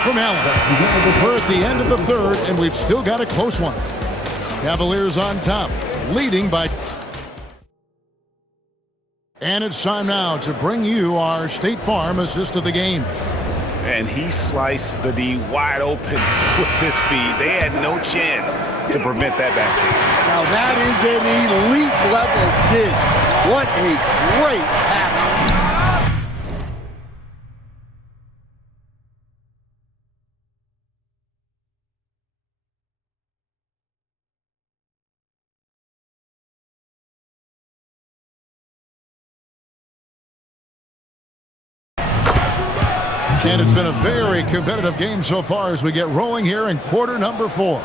from Allen. We're at the end of the third, and we've still got a close one. Cavaliers on top, leading by... And it's time now to bring you our State Farm assist of the game. And he sliced the D wide open with his speed. They had no chance to prevent that basket. Now that is an elite level dig. What a great pass. And it's been a very competitive game so far as we get rolling here in quarter number 4.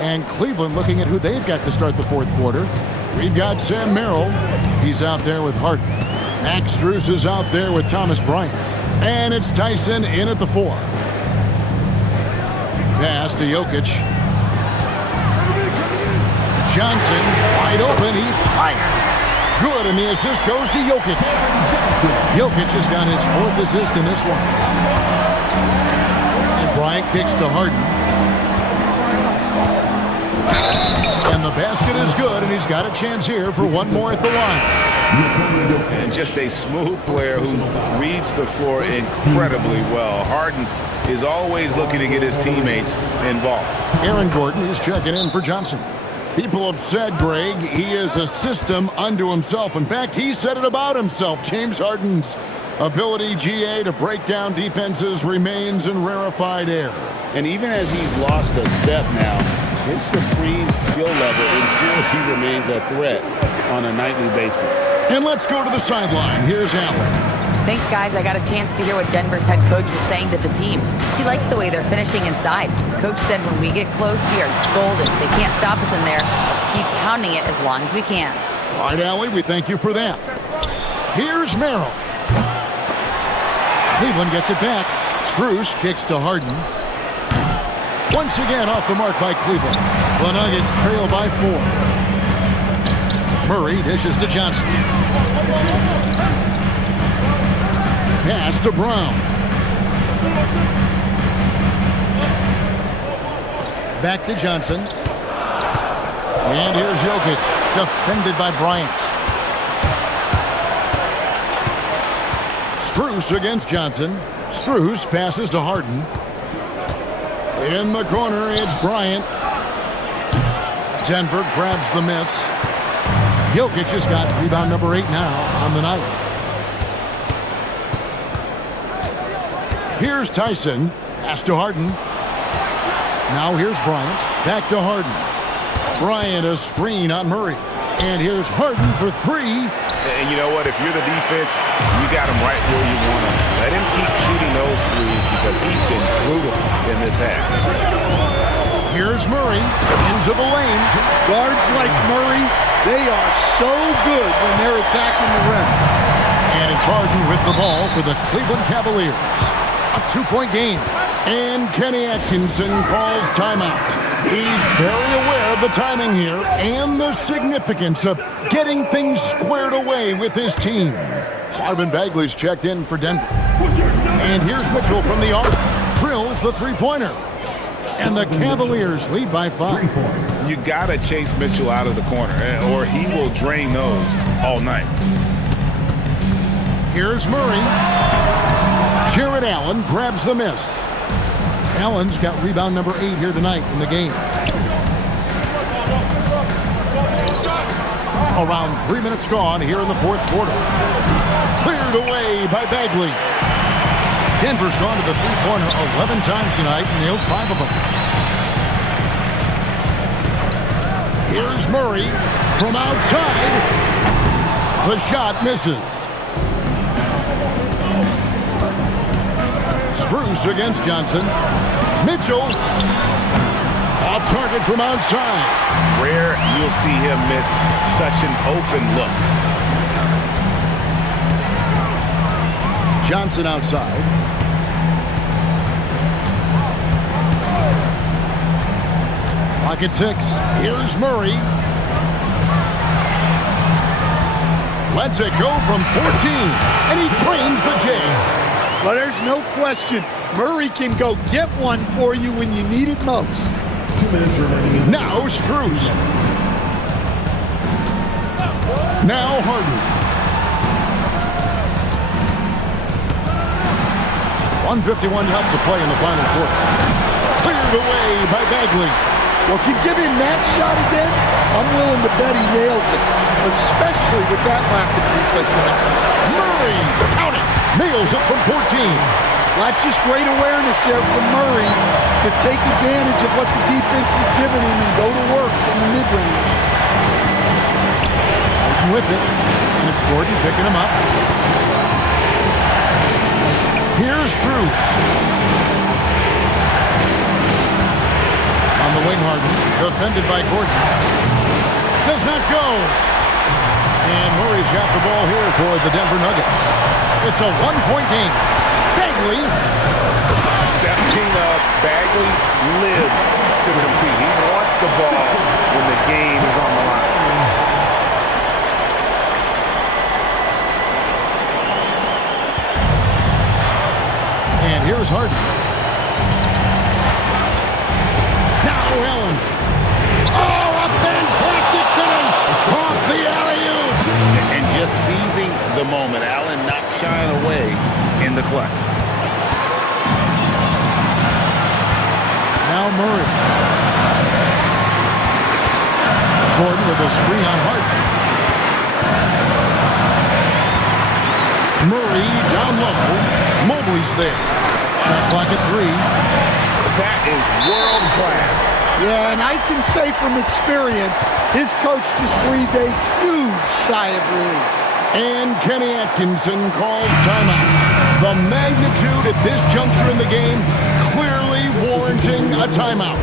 And Cleveland looking at who they've got to start the fourth quarter. We've got Sam Merrill. He's out there with Harden. Max Strus is out there with Thomas Bryant. And it's Tyson in at the 4. Pass to Jokic. Johnson wide open. He fires. Good, and the assist goes to Jokic. Jokic has got his 4th assist in this one. And Bryant kicks to Harden. And the basket is good, and he's got a chance here for one more at the line. And just a smooth player who reads the floor incredibly well. Harden is always looking to get his teammates involved. Aaron Gordon is checking in for Johnson. People have said, Greg, he is a system unto himself. In fact, he said it about himself. James Harden's ability, GA, to break down defenses remains in rarefied air. And even as he's lost a step now, his supreme skill level ensures he remains a threat on a nightly basis. And let's go to the sideline. Here's Allen. Thanks, guys. I got a chance to hear what Denver's head coach was saying to the team. He likes the way they're finishing inside. Coach said when we get close, we are golden. They can't stop us in there. Let's keep pounding it as long as we can. All right, Allie, we thank you for that. Here's Merrill. Cleveland gets it back. Strus kicks to Harden. Once again off the mark by Cleveland. The Nuggets trail by 4. Murray dishes to Johnson. Pass to Brown. Back to Johnson. And here's Jokic, defended by Bryant. Strus against Johnson. Strus passes to Harden. In the corner, it's Bryant. Denver grabs the miss. Jokic has got rebound number 8 now on the night. Here's Tyson. Pass to Harden. Now here's Bryant. Back to Harden. Bryant, a screen on Murray. And here's Harden for 3. And you know what? If you're the defense, you got him right where you want him. Let him keep shooting those threes because he's been brutal in this half. Here's Murray into the lane. Guards like Murray, they are so good when they're attacking the rim. And it's Harden with the ball for the Cleveland Cavaliers. A 2-point game. And Kenny Atkinson calls timeout. He's very aware of the timing here and the significance of getting things squared away with his team. Marvin Bagley's checked in for Denver. And here's Mitchell from the arc. Drills the three-pointer. And the Cavaliers lead by 5. You got to chase Mitchell out of the corner, or he will drain those all night. Here's Murray. Jared Allen grabs the miss. Allen's got rebound number 8 here tonight in the game. Around 3 minutes gone here in the fourth quarter. Cleared away by Bagley. Denver's gone to the three-pointer 11 times tonight and nailed 5 of them. Here's Murray from outside. The shot misses. Strus against Johnson. Mitchell off target from outside. Rare you'll see him miss such an open look. Johnson outside. Clock at 6. Here's Murray. Lets it go from 14, and he trains the J. Well, there's no question question. Murray can go get one for you when you need it most. 2 minutes remaining. Now Strus. Now Harden. 1:51 left to play in the final quarter. Cleared away by Bagley. Well, if you give him that shot again, I'm willing to bet he nails it, especially with that lack of defensive effort. Murray, count it, nails it from 14. Well, that's just great awareness there from Murray to take advantage of what the defense is giving him and go to work in the mid-range. Harden with it, and it's Gordon picking him up. Here's Strus. On the wing, Harden, defended by Gordon. Does not go. And Murray's got the ball here for the Denver Nuggets. It's a one-point game. Bagley. Stepping up, Bagley lives to compete. He wants the ball when the game is on the line. And here's Harden. Now Allen. Oh, a fantastic finish off the alley-oop. And just seizing the moment. Allen not shying away in the clutch. Now Murray. Gordon with a screen on Harden. Murray down low. Mobley's there. Shot clock at 3. That is world class. Yeah, and I can say from experience, his coach just breathed a huge sigh of relief. And Kenny Atkinson calls timeout. The magnitude at this juncture in the game clearly warranting a timeout.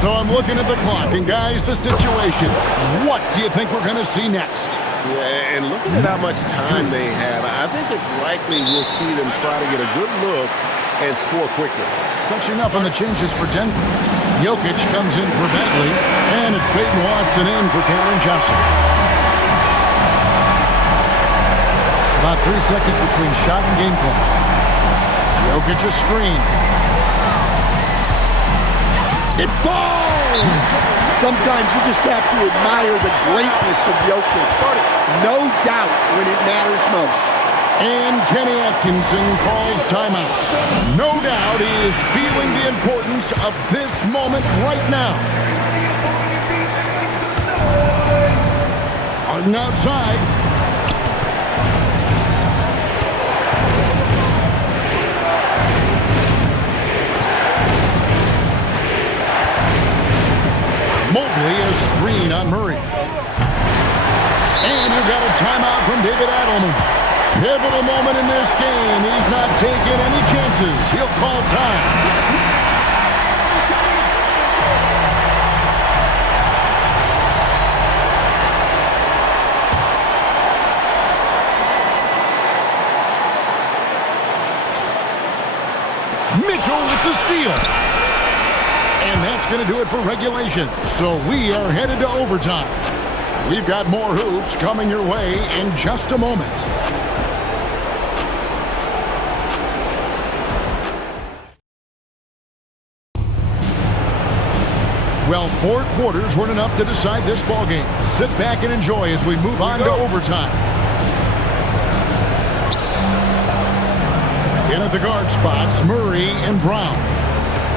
So I'm looking at the clock, and guys, the situation. What do you think we're going to see next? Yeah, and looking at how much time they have, I think it's likely we'll see them try to get a good look and score quickly. Catching up on the changes for Denver. Jokic comes in for Bagley, and it's Peyton Watson in for Cameron Johnson. About 3 seconds between shot and game clock. Jokic a screen. It falls! Sometimes you just have to admire the greatness of Jokic. No doubt when it matters most. And Kenny Atkinson calls timeout. No doubt he is feeling the importance of this moment right now. Harden outside. Mobley a screen on Murray. And you got a timeout from David Adelman. Pivotal moment in this game. He's not taking any chances. He'll call time. Mitchell with the steal. And that's going to do it for regulation. So we are headed to overtime. We've got more hoops coming your way in just a moment. Well, 4 quarters weren't enough to decide this ballgame. Sit back and enjoy as we move on to overtime. In at the guard spots, Murray and Brown.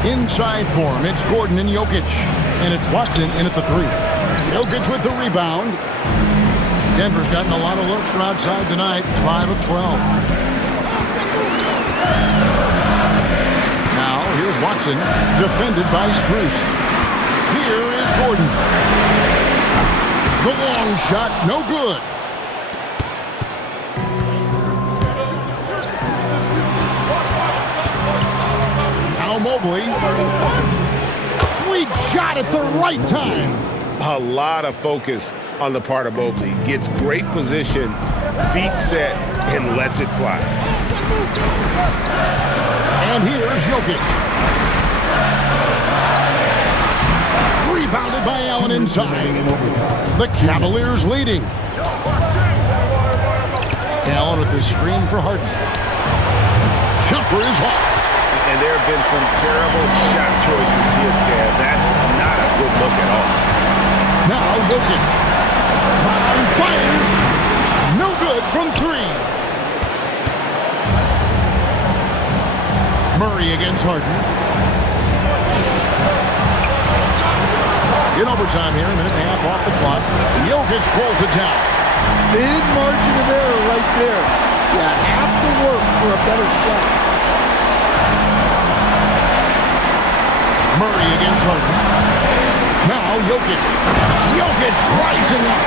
Inside for him, it's Gordon and Jokic. And it's Watson in at the 3. Jokic with the rebound. Denver's gotten a lot of looks from outside tonight, 5 of 12. Now, here's Watson, defended by Strus. Here is Gordon. The long shot, no good. Now Mobley. Sweet shot at the right time. A lot of focus on the part of Mobley. Gets great position, feet set, and lets it fly. And here's Jokic. Rebounded by Allen inside. The Cavaliers leading. Allen with the screen for Harden. Jumper is off. and there have been some terrible shot choices here, Kev. That's not a good look at all. Now Jokic. Brown fires. No good from three. Murray against Harden. In overtime here, a minute and a half off the clock. Jokic pulls it down. Big margin of error right there. You have to work for a better shot. Murray against Harden. Now Jokic. Jokic rising up.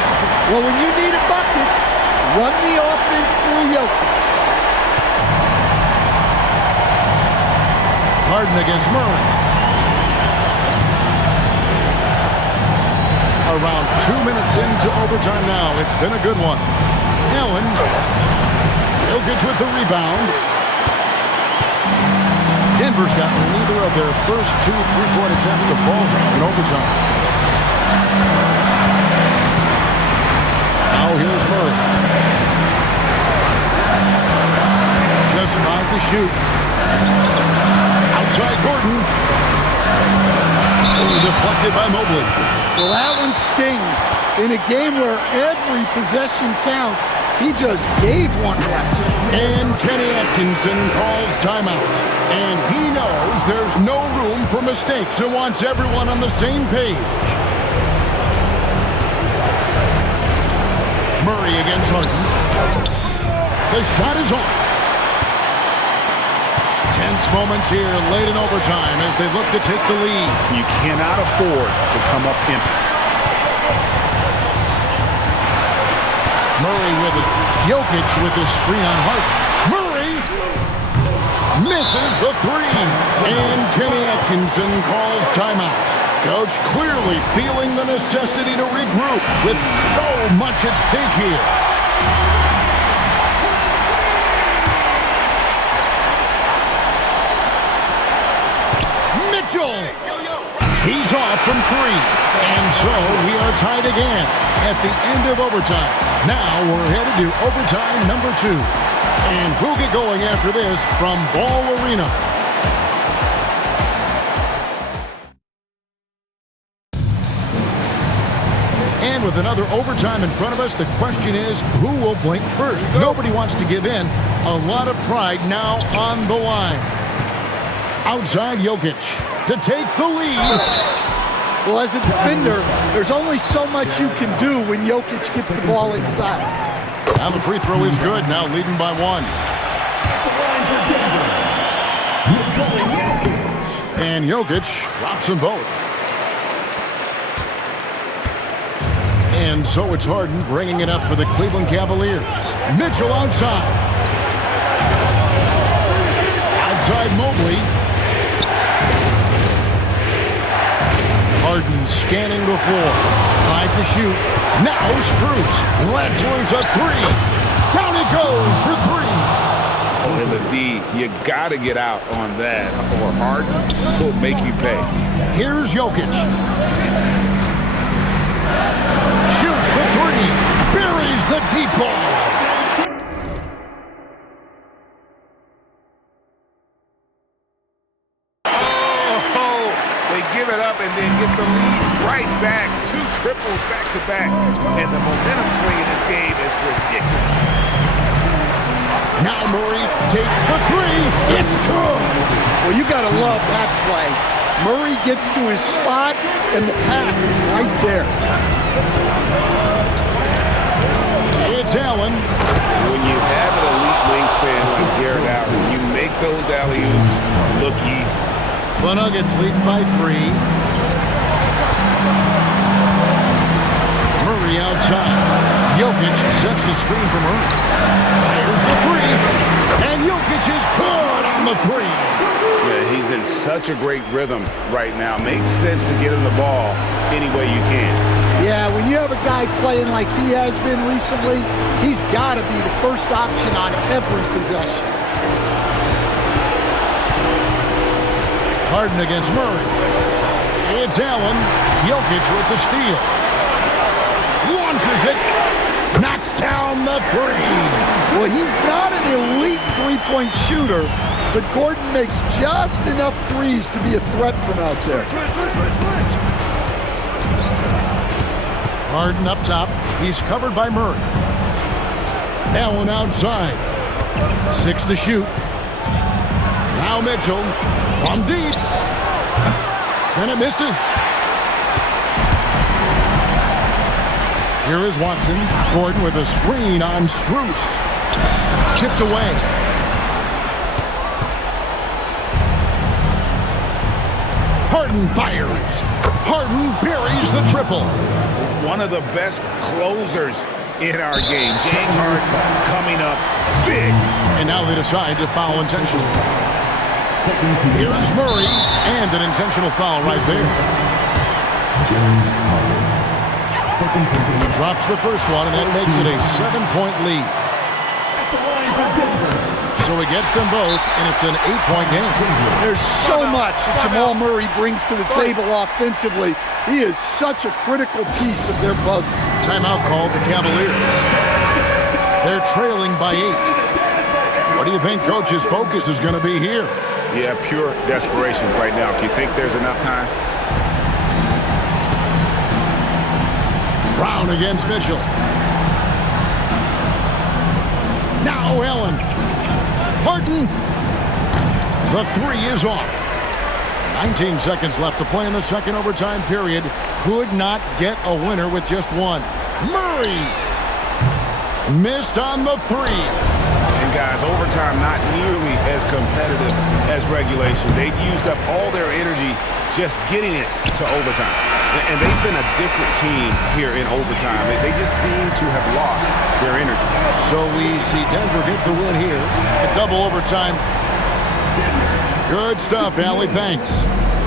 Well, when you need a bucket, run the offense through Jokic. Harden against Murray. Around 2 minutes into overtime now. It's been a good one. Allen. Jokic with the rebound. Denver's gotten neither of their first two three-point attempts to fall in overtime. Now here's Murray. Just 5 to shoot. Outside Gordon. Deflected by Mobley. Well, that one stings. In a game where every possession counts, he just gave one away. And Kenny Atkinson calls timeout. And he knows there's no room for mistakes and wants everyone on the same page. Murray against Harden. The shot is off. Tense moments here late in overtime as they look to take the lead. You cannot afford to come up empty. Murray with it. Jokic with the screen on Hart. Murray misses the three. And Kenny Atkinson calls timeout. Coach clearly feeling the necessity to regroup with so much at stake here. Mitchell. He's off from three. And so we are tied again at the end of overtime. Now we're headed to overtime number 2. And we'll get going after this from Ball Arena. And with another overtime in front of us, the question is, who will blink first? Nobody wants to give in. A lot of pride now on the line. Outside Jokic to take the lead. Well, as a defender, there's only so much you can do when Jokic gets the ball inside. Now the free throw is good, now leading by 1. And Jokic drops them both. And so it's Harden bringing it up for the Cleveland Cavaliers. Mitchell outside. Outside Mobley. Harden scanning the floor. 5 to shoot. Now Strus lets loose a 3. Down it goes for 3. Oh, and the D, you got to get out on that, or Harden will make you pay. Here's Jokic. Shoots the 3. Buries the deep ball. Give it up and then get the lead right back. 2 triples back-to-back. And the momentum swing in this game is ridiculous. Now Murray takes the 3. It's good. Well, you got to love that play. Murray gets to his spot, and the pass is right there. It's Allen. When you have an elite wingspan like Garrett Allen, you make those alley-oops look easy. The Nuggets lead by 3. Murray outside. Jokic sets the screen for Murray. There's the 3. And Jokic is good on the 3. Yeah, he's in such a great rhythm right now. Makes sense to get him the ball any way you can. Yeah, when you have a guy playing like he has been recently, he's got to be the first option on every possession. Harden against Murray. It's Allen. Jokic with the steal. Launches it. Knocks down the 3. Well, he's not an elite three-point shooter, but Gordon makes just enough threes to be a threat from out there. Harden up top. He's covered by Murray. Allen outside. 6 to shoot. Now Mitchell from deep. And it misses. Here is Watson. Gordon with a screen on Strus. Chipped away. Harden fires. Harden buries the triple. One of the best closers in our game. James Harden coming up big. And now they decide to foul intentionally. Here is Murray, and an intentional foul right there. James Harden. He drops the first one, and that makes it a 7-point lead. So he gets them both, and it's an 8-point game. There's so much that Jamal Murray brings to the table offensively. He is such a critical piece of their puzzle. Timeout called the Cavaliers. They're trailing by 8. What do you think Coach's focus is going to be here? Yeah, pure desperation right now. Do you think there's enough time? Brown against Mitchell. Now Allen. Harden. The 3 is off. 19 seconds left to play in the second overtime period. Could not get a winner with just one. Murray. Missed on the 3. And guys, overtime not nearly as competitive as regulation. They've used up all their energy just getting it to overtime. And they've been a different team here in overtime. They just seem to have lost their energy. So we see Denver get the win here at double overtime. Good stuff, Allie. Thanks.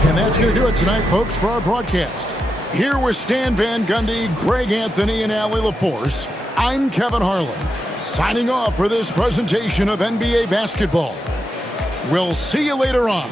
And that's going to do it tonight, folks, for our broadcast. Here with Stan Van Gundy, Greg Anthony, and Allie LaForce, I'm Kevin Harlan, signing off for this presentation of NBA basketball. We'll see you later on.